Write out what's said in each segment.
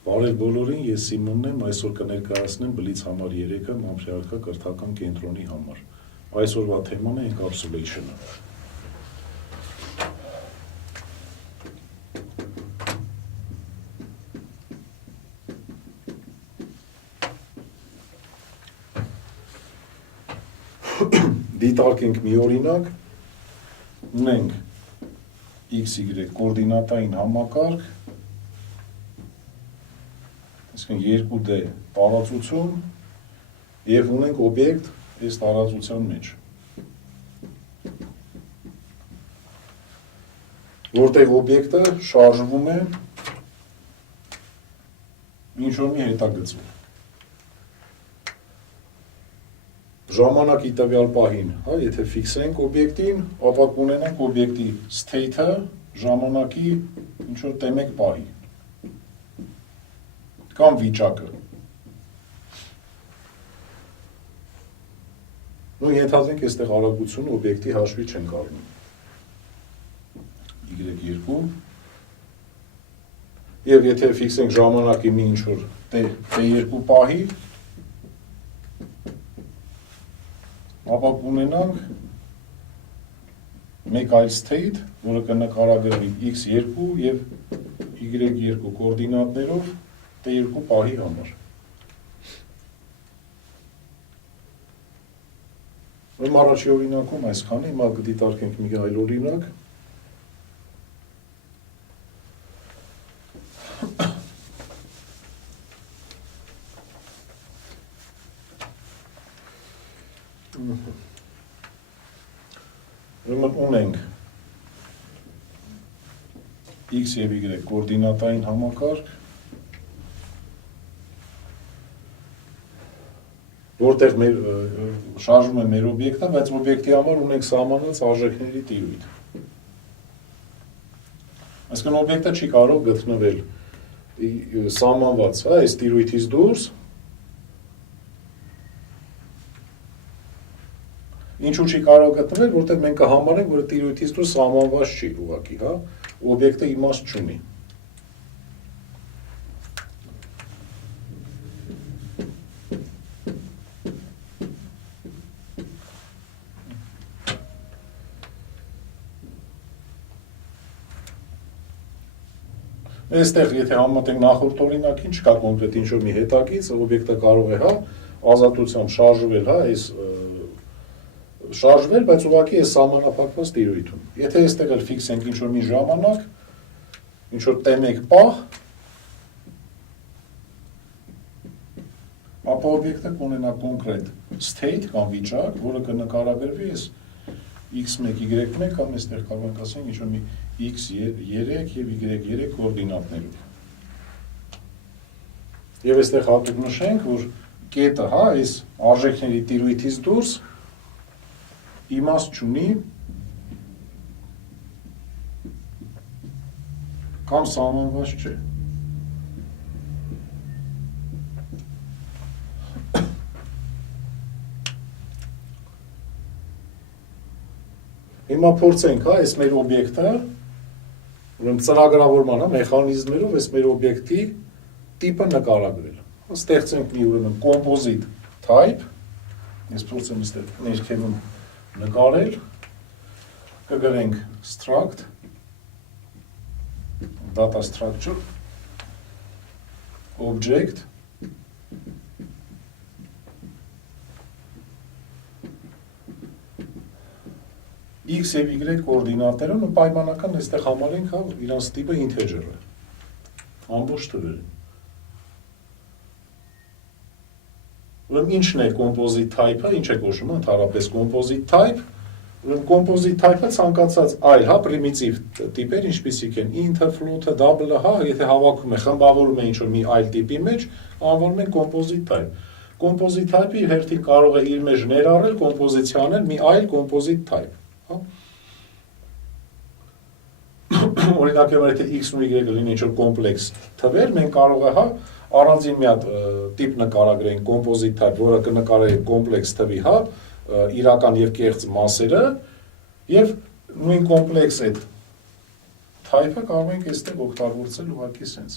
Բարև բոլորին, ես Սիմոնն եմ, այսօր կներկայացնեմ բլից համար 3-ը մամփրիարքա կրթական կենտրոնի համար։ Այսօրվա թեման է encapsulation-ը։ Դիտարկենք մի օրինակ, ունենք XY կոորդինատային համակարգ, այսինքն 2D տարածություն և ունենք օբյեկտ այս տարածության մեջ, որտեղ օբյեկտը շարժվում է ինչ-որ մի հետագծում։ Ժամանակի տվյալ պահին, եթե ֆիքսենք օբյեկտին, ապա կունենանք օբյեկտի state-ը ժամանակի ինչ-որ տեմեկ պահի կամ վիճակը։ Ու ենթադրենք այստեղ արագությունը օբյեկտի հաշվի չենք առնում։ Y2 և եթե ֆիքսենք ժամանակի մի ինչ-որ T2 պահի, ապա կունենանք մեկ այլ state, որը կնկարագրվի x2 և y2 կոորդինատներով T2 պահի համար։ Ուրեմն առաջի օրինակում այսքանը, հիմա կդիտարկենք մի այլ օրինակ։ Ուրեմն ունենք x և y կոորդինատային համակարգ, որտեղ շարժվում է մեր օբյեկտը, բայց օբյեկտի համար ունենք սահմանված արժեքների տիրույթ։ Այսինքն օբյեկտը չի կարող գտնվել սահմանված, այս տիրույթից դուրս, ինչու չի կարող գտնվել, որտեղ մենք կհամարենք, որ տիրույթից դուրս սահմանված չի ուղղակի, օբյեկտը իմաստ չունի։ Այստեղ, եթե համատենք նախորդ օրինակին, չկա կոնկրետ ինչ-որ մի հետագից, օբյեկտը կարող է, ազատությամբ շարժվել, շարժվել, բայց ուղղակի է սահմանափակված տիրույթում։ Եթե այստեղ էլ ֆիքսենք ինչ-որ մի ժամանակ, ինչ-որ տեմեկ պահ, ապա օբյեկտը կունենա կոնկրետ state կամ վիճակ, որը կնկարագրվի այս x1, y1 կամ այստեղ կարող ենք ասենք ինչ-որ մի x3 և y3 կոորդինատներով։ Եվ այստեղ հատուկ նշենք, որ կետը, այս արժեքների տիրույթից դուրս իմաստ չունի կամ սահմանված չէ։ Հիմա փորձենք, այս մեր օբյեկտը, ուրեմն ծրագրավորման մեխանիզմներով այս մեր օբյեկտի տիպը նկարագրել։ Ստեղծենք մի ուրեմն composite type, ես փորձեմ այստեղ ներքևում նկարել, կգրենք struct, data structure, object, x և y կոորդինատներն ու պայմանական այստեղ համարենք, իրանց տիպը integer է, ամբողջ թվեր է։ Ուրեմն ինչն է composite type-ը, ինչ է կոչվում ընդհանրապես composite type, ուրեմն composite type-ը ցանկացած այլ, պրիմիտիվ տիպեր, ինչպիսիք են int-ը, float-ը, double-ը, եթե հավաքում է, խմբավորում է ինչ-որ մի այլ տիպի մեջ, անվանում են composite type։ Composite type-ը իր հերթին կարող է իր մեջ ներառել, կոմպոզիցիանել մի այլ composite type։ Օրինակ եթե x-ն ու y-ը լինի ինչ-որ կոմպլեքս թվեր, մենք կարող է առանձին մի հատ տիպ նկարագրենք composite type, որը կնկարագրի կոմպլեքս թվի, իրական և կեղծ մասերը, և նույն կոմպլեքս այդ type-ը կարող ենք այստեղ օգտագործել ուղղակի սենց։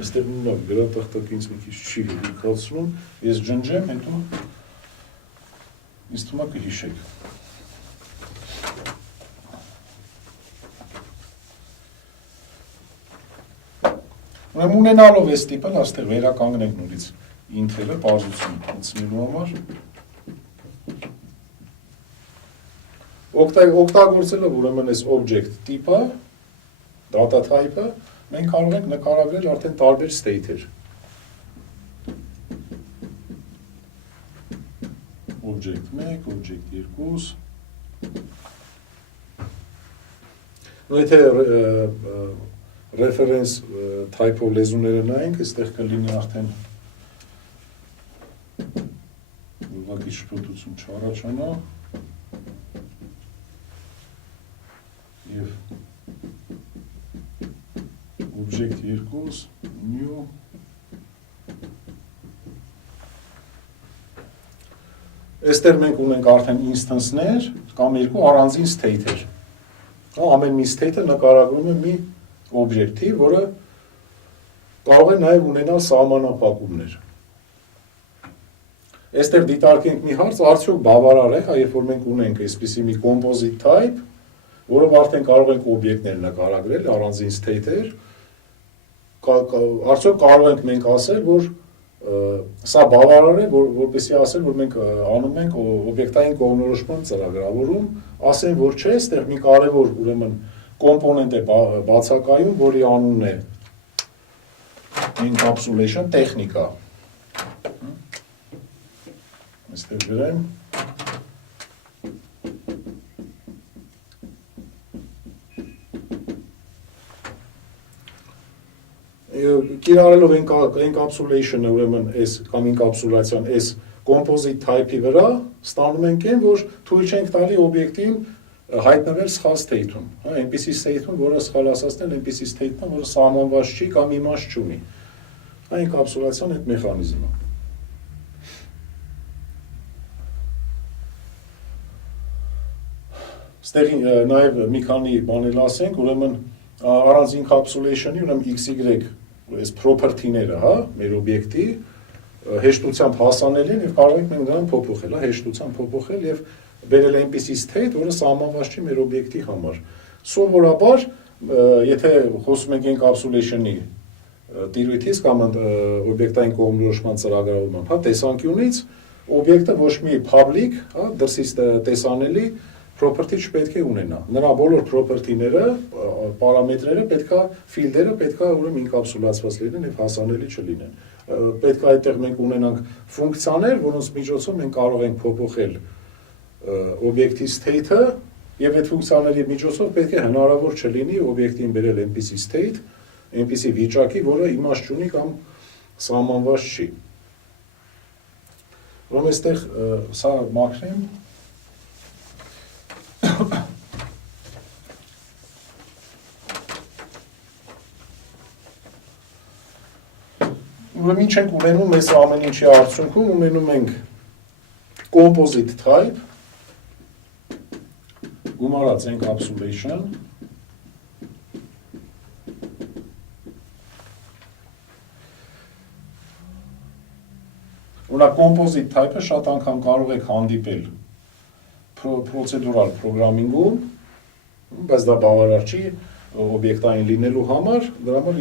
Այստեղ նույնակ գրատախտակը ինձ մի քիչ չի հերիքացնում, ես ջնջեմ, հետո ինձ թվում է կհիշեք։ Ուրեմն ունենալով այս տիպը, այստեղ վերականգնենք նորից ինթերը, պարզություն մտցնելու համար։ Օգտագործելով ուրեմն այս object տիպը, data type-ը, մենք կարող ենք նկարագրել արդեն տարբեր state-եր։ Object 1, object 2։ Եթե reference type-ով լեզուները նայենք, այստեղ կլինի արդեն ուղղակի շփոթություն չառաջանա եւ object 2 new Այստեղ մենք ունենք արդեն instance-ներ կամ երկու առանձին state-եր։ Ամեն մի state-ը նկարագրում է մի օբյեկտի, որը կարող է նաև ունենալ սահմանափակումներ։ Այստեղ դիտարկենք մի հարց, արդյոք բավարար է, երբ որ մենք ունենք այսպիսի մի composite type, որով արդեն կարող ենք օբյեկտներ նկարագրել, առանձին state-եր, արդյոք կարող ենք մենք ասել, որ սա բավարար է, որպեսզի ասել, որ մենք անում ենք օբյեկտային կողմնորոշման ծրագրավորում, ասեն, որ չէ, այստեղ մի կարևոր ուրեմն կոմպոնենտ է բացակայում, որի անունն է encapsulation տեխնիկա։ Այստեղ գրեմ։ Կիրառելով encapsulation-ը ուրեմն այս կամ encapsulation այս composite type-ի վրա ստանում ենք այն, որ թույլ չենք տալի օբյեկտին հայտնվել սխալ state-ում, այնպիսի state-ում, որը սխալ ասացնել, այնպիսի state-ում, որը սահմանված չի կամ իմաստ չունի։ Encapsulation այդ մեխանիզմը։ Ստեղ նաև մի քանի բաներ ասենք, ուրեմն առանց encapsulation-ի, ուրեմն XY այս property-ները, մեր օբյեկտի հեշտությամբ հասանելի են եւ կարող ենք մենք դրանք փոփոխել, հեշտությամբ փոփոխել եւ բերել այնպիսի state, որը սահմանված չի մեր օբյեկտի համար։ Սովորաբար, եթե խոսում ենք encapsulation-ի տիրույթից կամ օբյեկտային կողմնորոշման ծրագրավորման, տեսանկյունից օբյեկտը ոչ մի public, դրսից տեսանելի property չպետք է ունենա։ Նրա բոլոր property-ները, պարամետրերը պետքա, ֆիլդերը պետքա ուրեմն ինկապսուլացված լինեն եւ հասանելի չլինեն։ Պետք է այդտեղ մենք ունենանք ֆունկցիաներ, որոնց միջոցով մենք կարող ենք փոփոխել օբյեկտի state-ը եւ այդ ֆունկցիաների միջոցով պետք է հնարավոր չլինի օբյեկտին բերել այնպիսի state, այնպիսի վիճակի, որը իմաստ չունի կամ սահմանված չի։ Ուրեմն այստեղ սա մաքրեմ։ Ուրեմն ինչ ենք ունենում այս ամեն ինչի արդյունքում, ունենում ենք composite type, գումարած encapsulation, Օրինակ composite type-ը շատ անգամ կարող եք հանդիպել procedurալ programming-ում, բայց դա բավարար չի օբյեկտային լինելու համար, դրա համար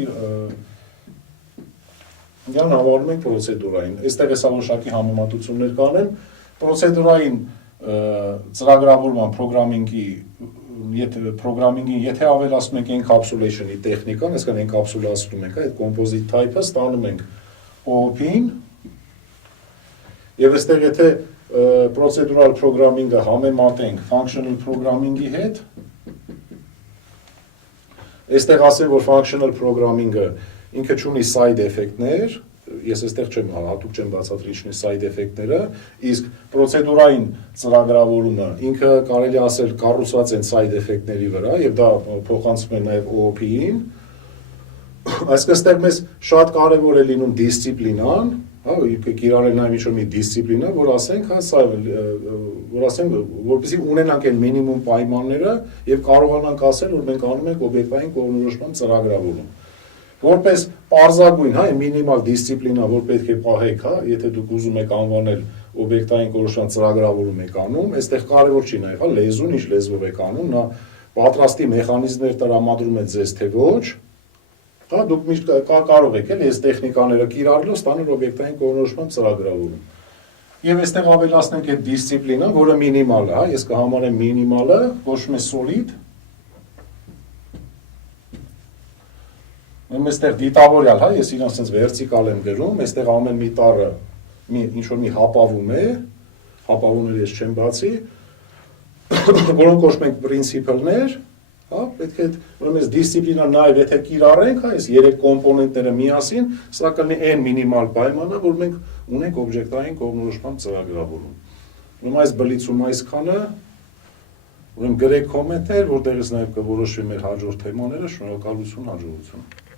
Դրան համարում ենք պրոցեդուրային։ Այստեղ ես որոշակի համեմատություններ կանեմ, պրոցեդուրային ծրագրավորման պրոգրամինգին, եթե ավելացնում ենք encapsulation-ի տեխնիկան, այսինքն encapsulացնում ենք այդ composite type-ը, ստանում ենք OOP-ին, եւ այստեղ եթե պրոցեդուրալ պրոգրամինգը համեմատենք functional programming-ի հետ, այստեղ ասեմ, որ functional programming-ը ինքը չունի side effect-ներ, ես այստեղ հատուկ չեմ բացատրի ինչն է side effect-ները, իսկ պրոցեդուրային ծրագրավորումը ինքը կարելի ասել կառուցված են side effect-ների վրա եւ դա փոխանցվում է նաեւ OOP-ին, այսինքն այստեղ մեզ շատ կարեւոր է լինում դիսցիպլինան, հա, կիրառել նաև ինչ-որ մի դիսցիպլինա, որ ասենք, հա, սա որ ասենք, որպեսզի ունենանք այն մինիմում պայմանները եւ կարողանանք ասել, որ մենք անում ենք օբյեկտային կողմնորոշման ծրագրավորում։ Որպես պարզագույն, հա, մինիմալ դիսցիպլինա, որ պետք է պահեք, հա, եթե դուք ուզում եք անվանել օբյեկտային կողմնորոշման ծրագրավորում եք անում, այստեղ կարևոր չի նաև, հա, լեզուն, ինչ լեզվով եք անում, նա պատրաստի մեխանիզմներ տրամադրում է ձեզ, թե ոչ, հա, դուք միշտ կարող եք էլ այս տեխնիկաները կիրառելով ստանալ օբյեկտային կողմնորոշման ծրագրավորում։ Եվ այստեղ ավելացնենք այդ դիսցիպլինան, որը մինիմալ է, հա, ես կհամարեմ մինիմալը, կոչվում է solid։ Ուրեմն այստեղ դիտավորյալ, հա, ես իրան sense վերտիկալ եմ գրում, այստեղ ամեն մի տառը ինչ-որ մի հապավում է, հապավումները ես չեմ բացի, որոնք կոչվում են principle-ներ, հա, պետք է ուրեմն այս դիսցիպլինան նաև եթե կիրառենք, հա, այս երեք կոմպոնենտները միասին, սա կլինի այն մինիմալ պայմանը, որ մենք ունենք օբյեկտային կողմնորոշման ծրագրավորում։ Ուրեմն այս բլիցում այսքանը, ուրեմն գրեք կոմենտներ, որտեղից նաև կորոշվի մեր հաջորդ թեմաները, շնորհակալություն, հաջողություն։